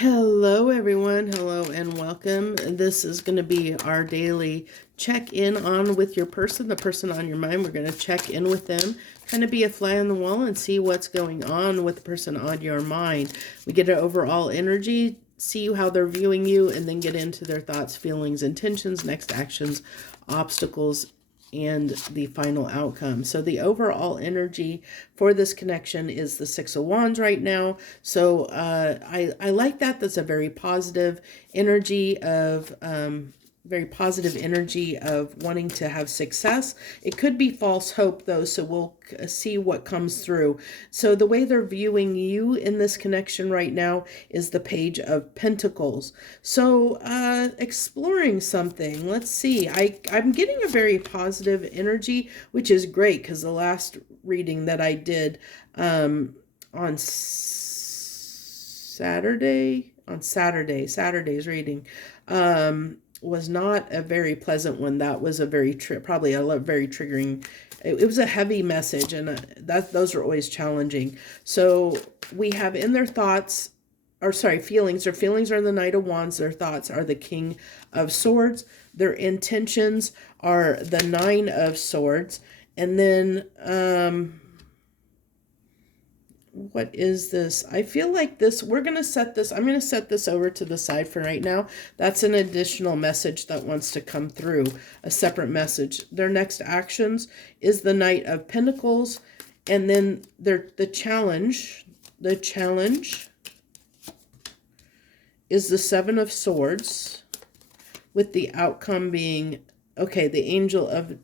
Hello, everyone. Hello, and welcome. This is going to be our daily check-in on with your person, the person on your mind. We're going to check in with them, kind of be a fly on the wall and see what's going on with the person on your mind. We get an overall energy, see how they're viewing you, and then get into their thoughts, feelings, intentions, next actions, obstacles, and the final outcome. So the overall energy for this connection is the Six of Wands right now. So I like that. That's a very positive energy of wanting to have success. It could be false hope though, so we'll see what comes through. So the way they're viewing you in this connection right now is the Page of Pentacles. So exploring something. Let's see. I'm getting a very positive energy, which is great because the last reading that I did on Saturday's reading was not a very pleasant one. That was a very probably a very triggering. It was a heavy message, and those are always challenging. So we have in their thoughts, or sorry, feelings. Their feelings are the Knight of Wands. Their thoughts are the King of Swords. Their intentions are the Nine of Swords, and then what is this? I feel like this, I'm going to set this over to the side for right now. That's an additional message that wants to come through, a separate message. Their next actions is the Knight of Pentacles, and then the challenge is the Seven of Swords, with the outcome being, okay, the Angel of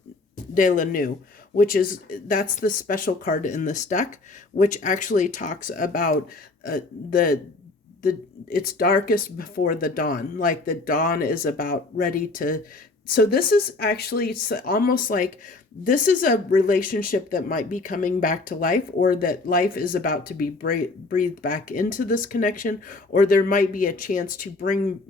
De La Nu, that's the special card in this deck, which actually talks about it's darkest before the dawn. Like the dawn is about ready to. So this is actually almost like this is a relationship that might be coming back to life, or that life is about to be breathed back into this connection, or there might be a chance to bring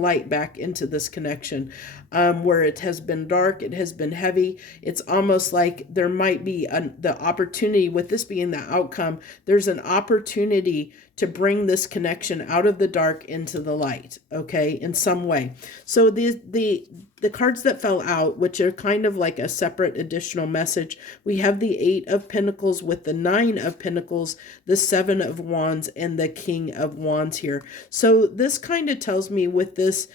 light back into this connection, where it has been dark, it has been heavy. It's almost like there might be the opportunity, with this being the outcome, there's an opportunity to bring this connection out of the dark into the light, okay, in some way. So the cards that fell out, which are kind of like a separate additional message, we have the Eight of Pentacles with the Nine of Pentacles, the Seven of Wands, and the King of Wands here. So this kind of tells me with this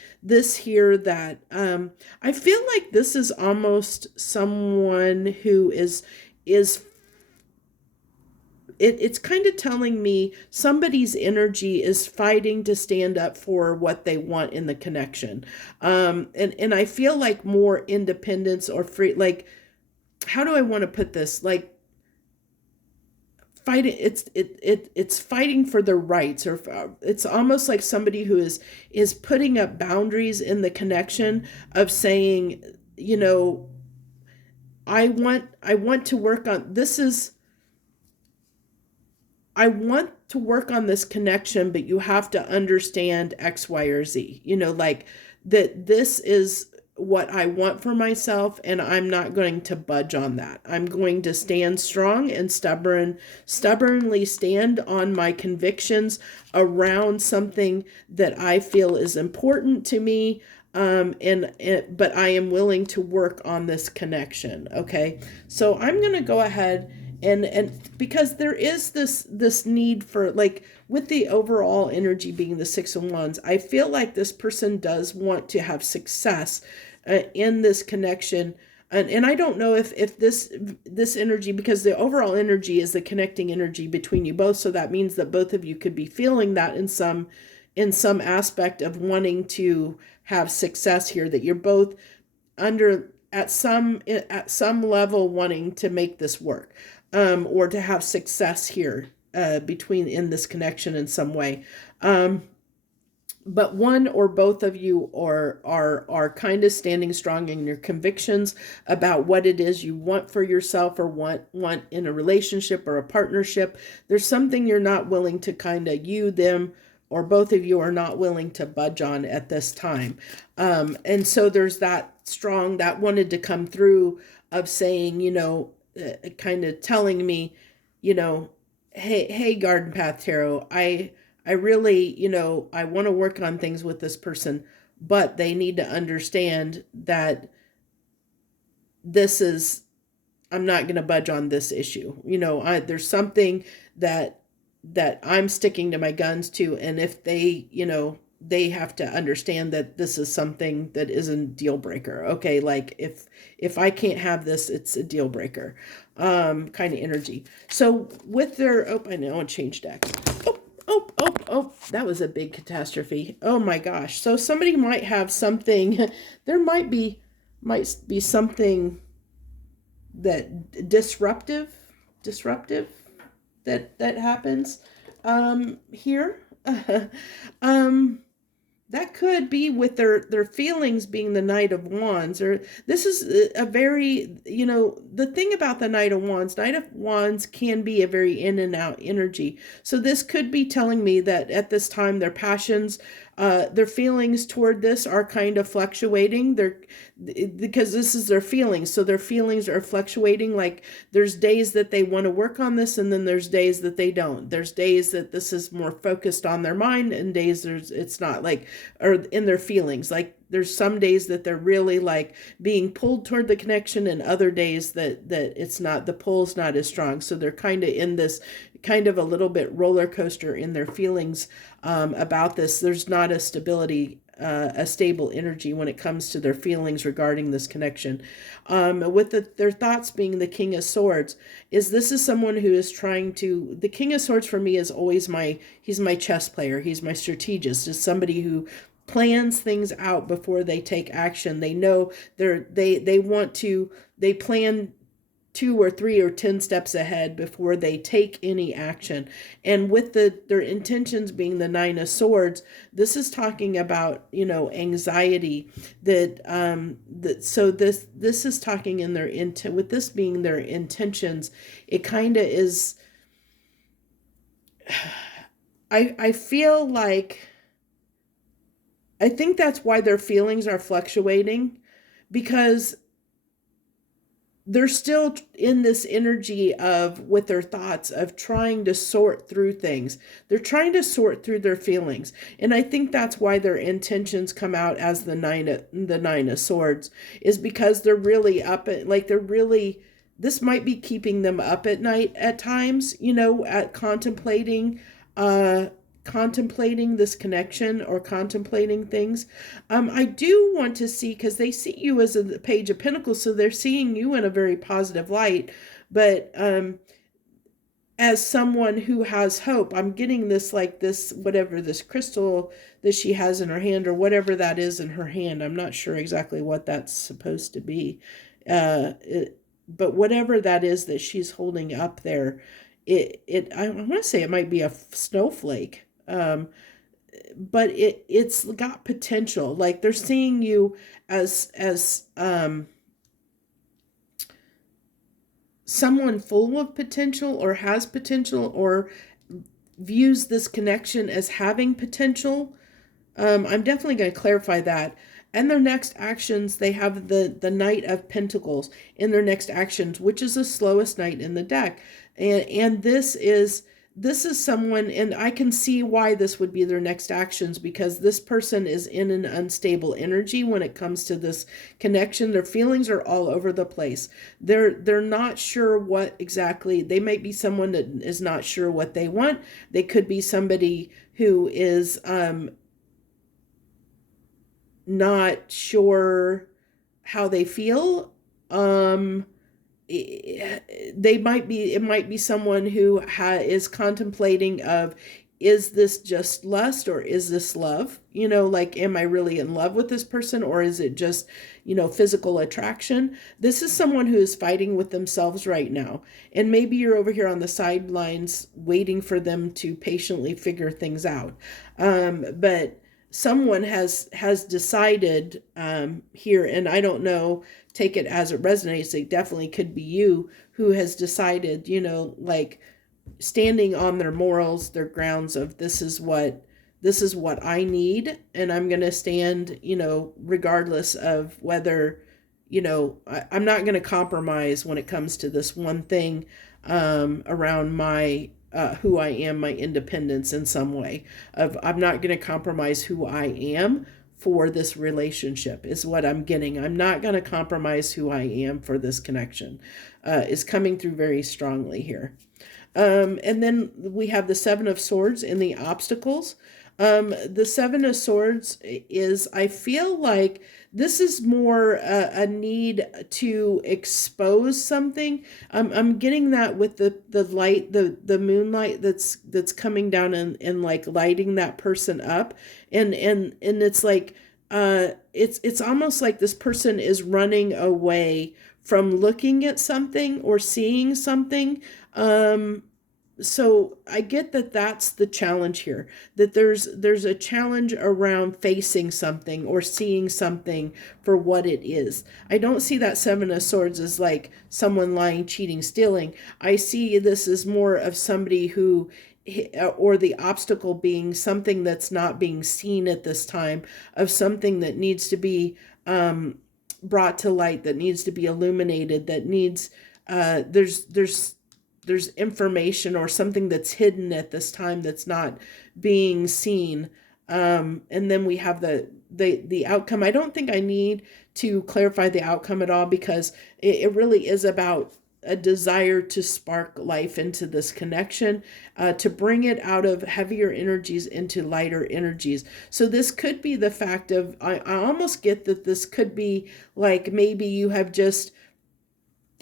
here that I feel like this is almost someone who is it's kind of telling me somebody's energy is fighting to stand up for what they want in the connection. And I feel like more independence or free, like, how do I want to put this? Like, fighting, it's fighting for their rights, or it's almost like somebody who is putting up boundaries in the connection of saying, I want to work on this. I want to work on this connection, but you have to understand X, Y, or Z. Like that this is what I want for myself, and I'm not going to budge on that. I'm going to stand strong and stubbornly stand on my convictions around something that I feel is important to me. But I am willing to work on this connection. Okay. So I'm going to go ahead and because there is this need for, like, with the overall energy being the Six of Wands, I feel like this person does want to have success in this connection. And I don't know if this energy, because the overall energy is the connecting energy between you both. So that means that both of you could be feeling that in some aspect of wanting to have success here, that you're both at some level wanting to make this work, or to have success here in this connection in some way. But one or both of you are kind of standing strong in your convictions about what it is you want for yourself, or want in a relationship or a partnership. There's something you're not willing to them, or both of you are not willing to budge on at this time. And so there's that wanted to come through of saying, kind of telling me, hey, Garden Path Tarot, I really, I want to work on things with this person, but they need to understand that this is, I'm not going to budge on this issue. There's something that I'm sticking to my guns to, and if they, they have to understand that this is something that isn't a deal breaker. Okay, like if I can't have this, it's a deal breaker. Kind of energy. So with their, I know I changed deck. Oh, that was a big catastrophe. Oh my gosh. So somebody might have something, there might be something that disruptive that happens here. That could be with their feelings being the Knight of Wands, or this is a very, the thing about the Knight of Wands can be a very in and out energy. So this could be telling me that at this time their passions, their feelings toward this are kind of fluctuating. Because this is their feelings. So their feelings are fluctuating. Like there's days that they want to work on this, and then there's days that they don't. There's days that this is more focused on their mind, and days it's not, like, or in their feelings. Like there's some days that they're really like being pulled toward the connection, and other days that it's not, the pull's not as strong. So they're kind of in this kind of a little bit roller coaster in their feelings about this. There's not a stable energy when it comes to their feelings regarding this connection. With their thoughts being the King of Swords, this is someone who is trying to, the King of Swords for me is always he's my chess player. He's my strategist. Is somebody who plans things out before they take action. They know they plan 2 or 3 or 10 steps ahead before they take any action. And with their intentions being the Nine of Swords, this is talking about, anxiety so this is talking in their with this being their intentions. It kind of is, I feel like, I think that's why their feelings are fluctuating, because they're still in this energy of, with their thoughts, of trying to sort through things. They're trying to sort through their feelings. And I think that's why their intentions come out as the Nine of Swords, is because they're really this might be keeping them up at night at times, at contemplating this connection or contemplating things. I do want to see, because they see you as a Page of Pentacles, so they're seeing you in a very positive light, but as someone who has hope. I'm getting this, like this, whatever this crystal that she has in her hand, or whatever that is in her hand. I'm not sure exactly what that's supposed to be. But whatever that is that she's holding up there, I want to say it might be a snowflake. But it's got potential. Like they're seeing you as someone full of potential, or has potential, or views this connection as having potential. I'm definitely going to clarify that. And their next actions, they have the Knight of Pentacles in their next actions, which is the slowest knight in the deck. And this is someone, and I can see why this would be their next actions, because this person is in an unstable energy when it comes to this connection. Their feelings are all over the place. They're not sure what exactly, they might be someone that is not sure what they want. They could be somebody who is not sure how they feel. It might be someone who is contemplating of, is this just lust, or is this love? Like, am I really in love with this person, or is it just, physical attraction? This is someone who is fighting with themselves right now. And maybe you're over here on the sidelines waiting for them to patiently figure things out. But someone has decided here, and I don't know, take it as it resonates. It definitely could be you who has decided, like standing on their morals, their grounds of, this is what I need, and I'm going to stand, regardless of whether, I'm not going to compromise when it comes to this one thing around my who I am, my independence in some way. Of I'm not going to compromise who I am for this relationship is what I'm getting. I'm not going to compromise who I am for this connection. Is coming through very strongly here. And then we have the Seven of Swords in the obstacles. The Seven of Swords is, I feel like this is more a need to expose something. I'm getting that with the light, the moonlight that's coming down and like lighting that person up. And it's like, it's almost like this person is running away from looking at something or seeing something. So I get that that's the challenge here, that there's a challenge around facing something or seeing something for what it is. I don't see that Seven of Swords as like someone lying, cheating, stealing. I see this as more of somebody who, or the obstacle being something that's not being seen at this time, of something that needs to be brought to light, that needs to be illuminated, that needs there's information or something that's hidden at this time that's not being seen. And then we have the outcome. I don't think I need to clarify the outcome at all, because it really is about a desire to spark life into this connection, to bring it out of heavier energies into lighter energies. So this could be the fact of, I almost get that this could be like maybe you have just,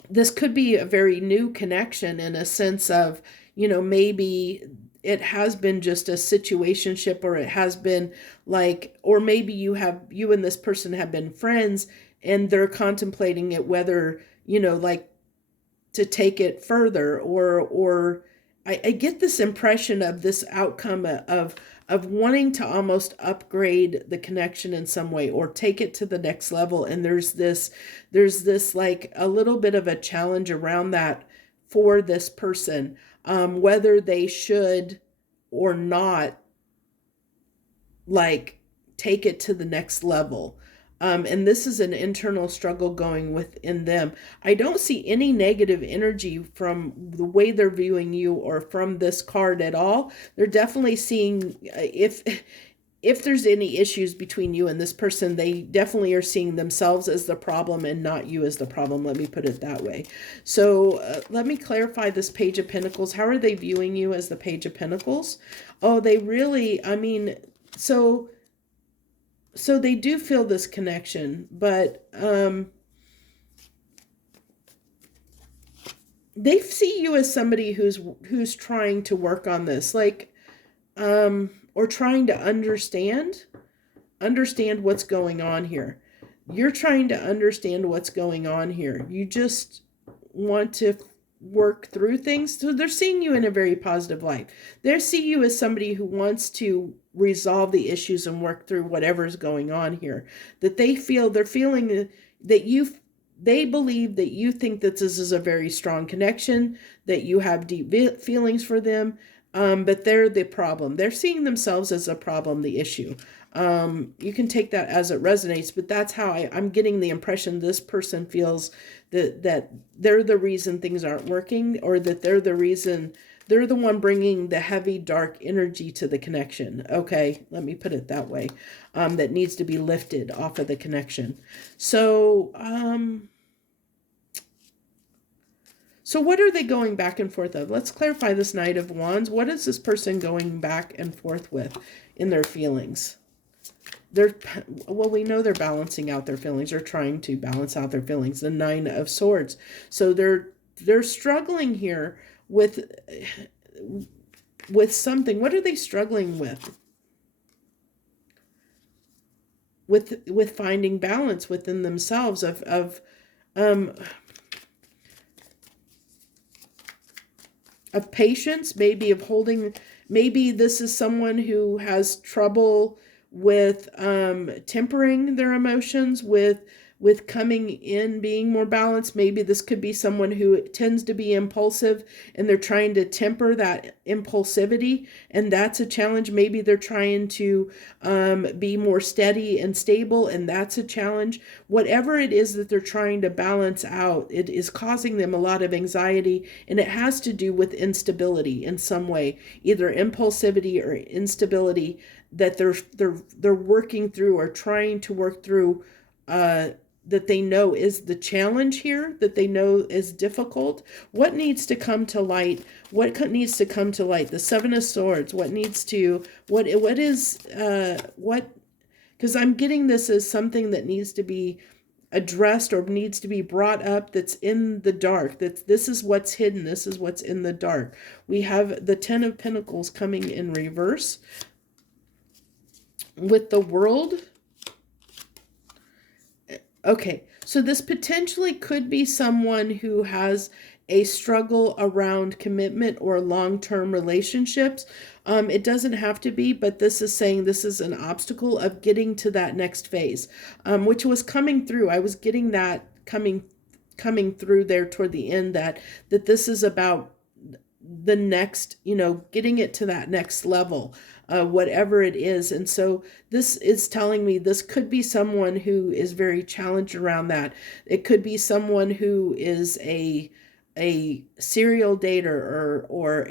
this could be a very new connection in a sense of, maybe it has been just a situationship, or it has been like, or maybe you and this person have been friends and they're contemplating it, whether, like to take it further, or I get this impression of this outcome of wanting to almost upgrade the connection in some way or take it to the next level. And there's this like a little bit of a challenge around that for this person, whether they should or not like take it to the next level. And this is an internal struggle going within them. I don't see any negative energy from the way they're viewing you or from this card at all. They're definitely seeing, if there's any issues between you and this person, they definitely are seeing themselves as the problem and not you as the problem. Let me put it that way. So let me clarify this Page of Pentacles. How are they viewing you as the Page of Pentacles? Oh, they really, so they do feel this connection, but they see you as somebody who's trying to work on this, like, or trying to understand what's going on here. You're trying to understand what's going on here. You just want to work through things. So they're seeing you in a very positive light. They see you as somebody who wants to resolve the issues and work through whatever's going on here. That they're feeling that they believe that you think that this is a very strong connection, that you have deep feelings for them, but they're the problem. They're seeing themselves as a problem, the issue. You can take that as it resonates, but that's how I'm getting the impression this person feels that they're the reason things aren't working, or that they're the one bringing the heavy, dark energy to the connection. Okay, let me put it that way. That needs to be lifted off of the connection. So what are they going back and forth of? Let's clarify this Knight of Wands. What is this person going back and forth with in their feelings? We know they're balancing out their feelings, or trying to balance out their feelings. The Nine of Swords. So they're struggling here with something. What are they struggling with? With finding balance within themselves of patience, maybe of holding. Maybe this is someone who has trouble with tempering their emotions, with with coming in being more balanced. Maybe this could be someone who tends to be impulsive and they're trying to temper that impulsivity, and that's a challenge. Maybe they're trying to be more steady and stable, and that's a challenge. Whatever it is that they're trying to balance out, it is causing them a lot of anxiety, and it has to do with instability in some way, either impulsivity or instability that they're working through or trying to work through, that they know is the challenge here, that they know is difficult. What needs to come to light? What needs to come to light? The Seven of Swords. What needs to, what is, what, because I'm getting this as something that needs to be addressed or needs to be brought up, that's in the dark, that this is what's hidden, this is what's in the dark. We have the Ten of Pentacles coming in reverse with the World. Okay, so this potentially could be someone who has a struggle around commitment or long-term relationships. It doesn't have to be, but this is saying this is an obstacle of getting to that next phase, which was coming through. I was getting that coming through there toward the end, that this is about the next, getting it to that next level, whatever it is. And so this is telling me this could be someone who is very challenged around that. It could be someone who is a serial dater, or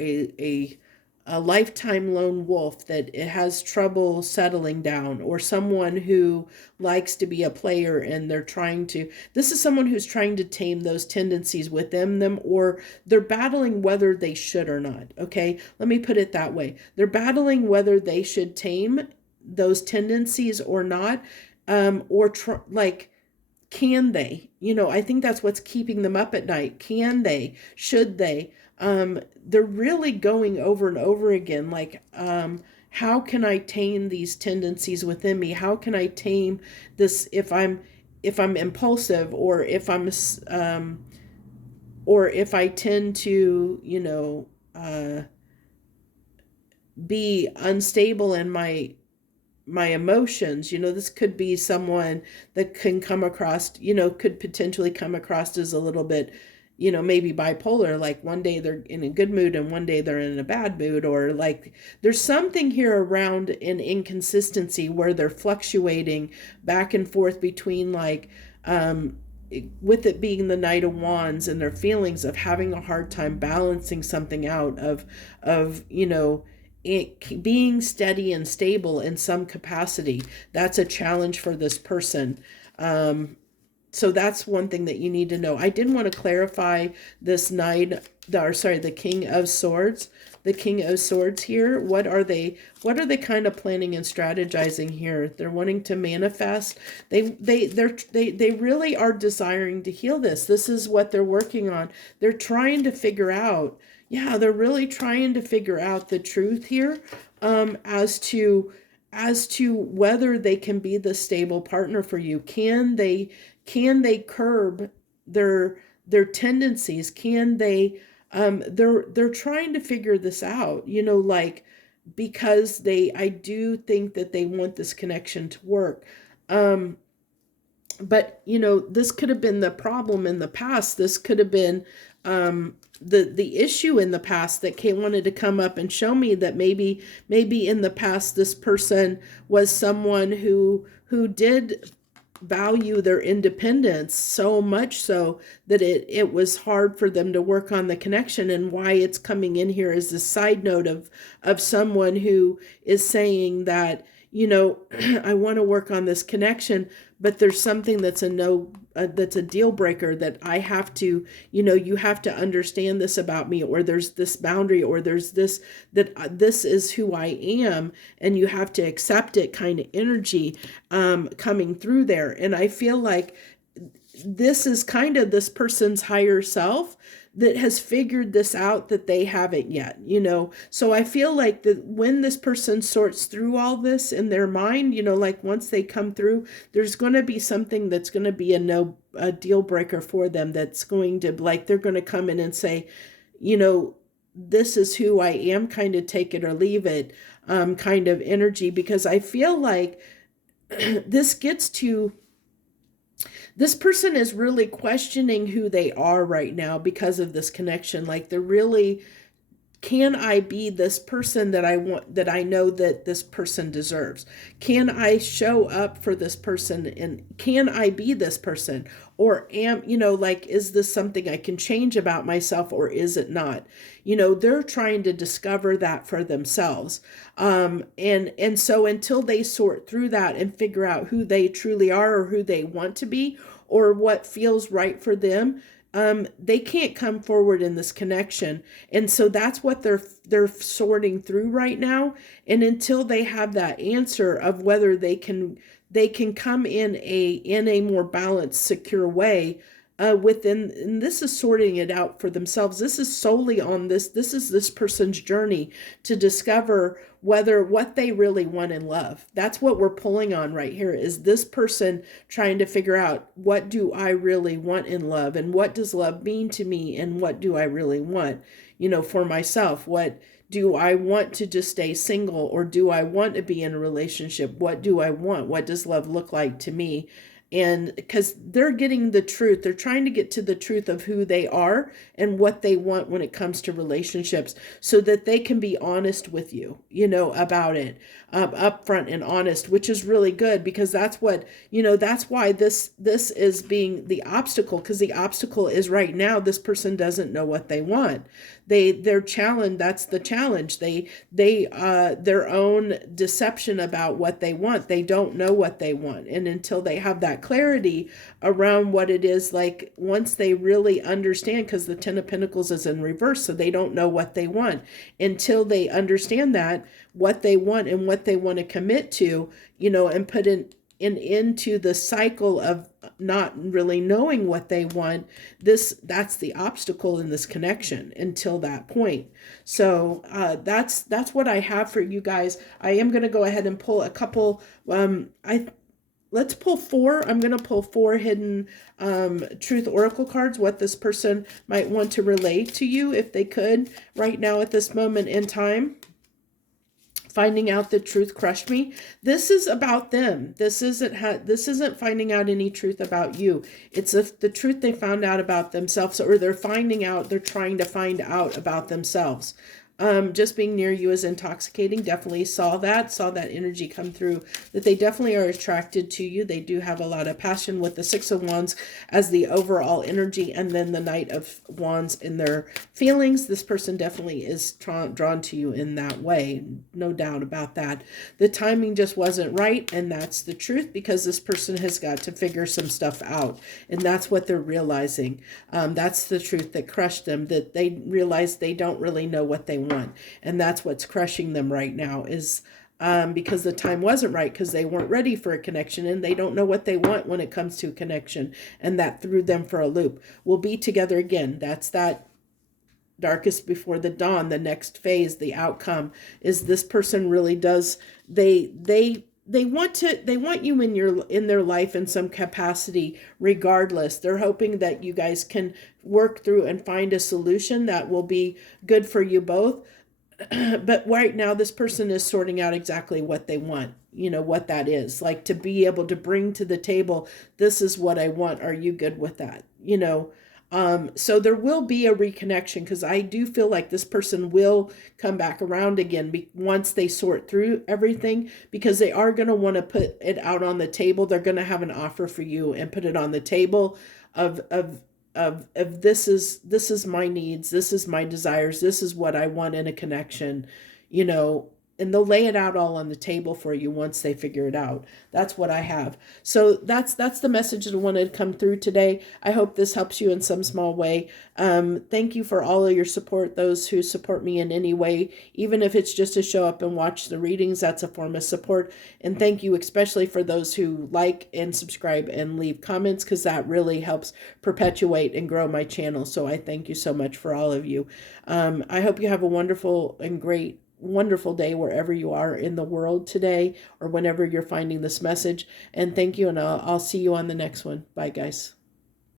a lifetime lone wolf that it has trouble settling down, or someone who likes to be a player and this is someone who's trying to tame those tendencies within them, or they're battling whether they should or not. Okay, let me put it that way. They're battling whether they should tame those tendencies or not, can they? I think that's what's keeping them up at night. Can they? Should they? They're really going over and over again, how can I tame these tendencies within me? How can I tame this if I'm impulsive, or if I tend to, be unstable in my emotions. This could be someone that can come across, could potentially come across as a little bit, maybe bipolar, like one day they're in a good mood and one day they're in a bad mood, or there's something here around an inconsistency where they're fluctuating back and forth between with it being the Knight of Wands and their feelings of having a hard time balancing something out of it being steady and stable in some capacity. That's a challenge for this person. So that's one thing that you need to know. I did want to clarify this the King of Swords. The King of Swords here, what are they kind of planning and strategizing here? They're wanting to manifest. They really are desiring to heal this. This is what they're working on. They're trying to figure out, they're really trying to figure out the truth here, as to whether they can be the stable partner for you. Can they curb their tendencies? Can they they're trying to figure this out, because I do think that they want this connection to work. But this could have been the problem in the past. This could have been the issue in the past that Kate wanted to come up and show me that maybe in the past this person was someone who did value their independence so much so that it was hard for them to work on the connection. And why it's coming in here is a side note of someone who is saying that, I want to work on this connection, but there's something that's that's a deal breaker, that I have to, you have to understand this about me, or there's this boundary, or there's this, that this is who I am, and you have to accept it kind of energy coming through there. And I feel like this is kind of this person's higher self that has figured this out that they haven't yet, So I feel like that when this person sorts through all this in their mind, once they come through, there's going to be something that's going to be a deal breaker for them, that's going to, they're going to come in and say, this is who I am, kind of take it or leave it, kind of energy. Because I feel like this gets to This person is really questioning who they are right now because of this connection. Like they're really, can I be this person that I want, that I know that this person deserves? Can I show up for this person, and can I be this person? Or am, like, is this something I can change about myself, or is it not? They're trying to discover that for themselves. And so until they sort through that and figure out who they truly are, or who they want to be, or what feels right for them, they can't come forward in this connection. And so that's what they're sorting through right now. And until they have that answer of whether they can come in a more balanced, secure way, within, and this is sorting it out for themselves. This is solely on this is this person's journey to discover whether what they really want in love. That's what we're pulling on right here, is this person trying to figure out, what do I really want in love, and what does love mean to me, and what do I really want, for myself? What do I want to just stay single, or do I want to be in a relationship? What do I want? What does love look like to me? And because they're getting the truth, they're trying to get to the truth of who they are and what they want when it comes to relationships, so that they can be honest with you, about it, upfront and honest, which is really good, because that's what, that's why this is being the obstacle, because the obstacle is right now this person doesn't know what they want. They're challenged. That's the challenge. They their own deception about what they want. They don't know what they want. And until they have that clarity around what it is, like once they really understand, because the Ten of Pentacles is in reverse, so they don't know what they want. Until they understand that, what they want and what they want to commit to, and put into the cycle of not really knowing what they want, that's the obstacle in this connection until that point. So that's what I have for you guys. I am going to go ahead and pull a couple. Let's pull four. I'm going to pull four hidden truth oracle cards, what this person might want to relay to you, if they could, right now at this moment in time. Finding out the truth crushed me. This is about them. This isn't finding out any truth about you. It's the truth they found out about themselves, or they're trying to find out about themselves. Just being near you is intoxicating. Definitely saw that energy come through, that they definitely are attracted to you. They do have a lot of passion, with the Six of Wands as the overall energy, and then the Knight of Wands in their feelings. This person definitely is drawn to you in that way. No doubt about that. The timing just wasn't right, and that's the truth, because this person has got to figure some stuff out, and that's what they're realizing. That's the truth that crushed them, that they realize they don't really know what they want, and that's what's crushing them right now, is because the time wasn't right, because they weren't ready for a connection, and they don't know what they want when it comes to a connection, and that threw them for a loop. We'll be together again. That's that darkest before the dawn. The next phase, the outcome, is this person really does, they want you in their life in some capacity regardless. They're hoping that you guys can work through and find a solution that will be good for you both. But right now this person is sorting out exactly what they want, what that is, like to be able to bring to the table, this is what I want, are you good with that? So there will be a reconnection, because I do feel like this person will come back around again once they sort through everything, because they are going to want to put it out on the table. They're going to have an offer for you and put it on the table of this is my needs, this is my desires, this is what I want in a connection, and they'll lay it out all on the table for you once they figure it out. That's what I have. So that's the message that I wanted to come through today. I hope this helps you in some small way. Thank you for all of your support. Those who support me in any way, even if it's just to show up and watch the readings, that's a form of support. And thank you especially for those who like and subscribe and leave comments, because that really helps perpetuate and grow my channel. So I thank you so much for all of you. I hope you have a wonderful and wonderful day wherever you are in the world today, or whenever you're finding this message. And thank you, and I'll see you on the next one. Bye, guys.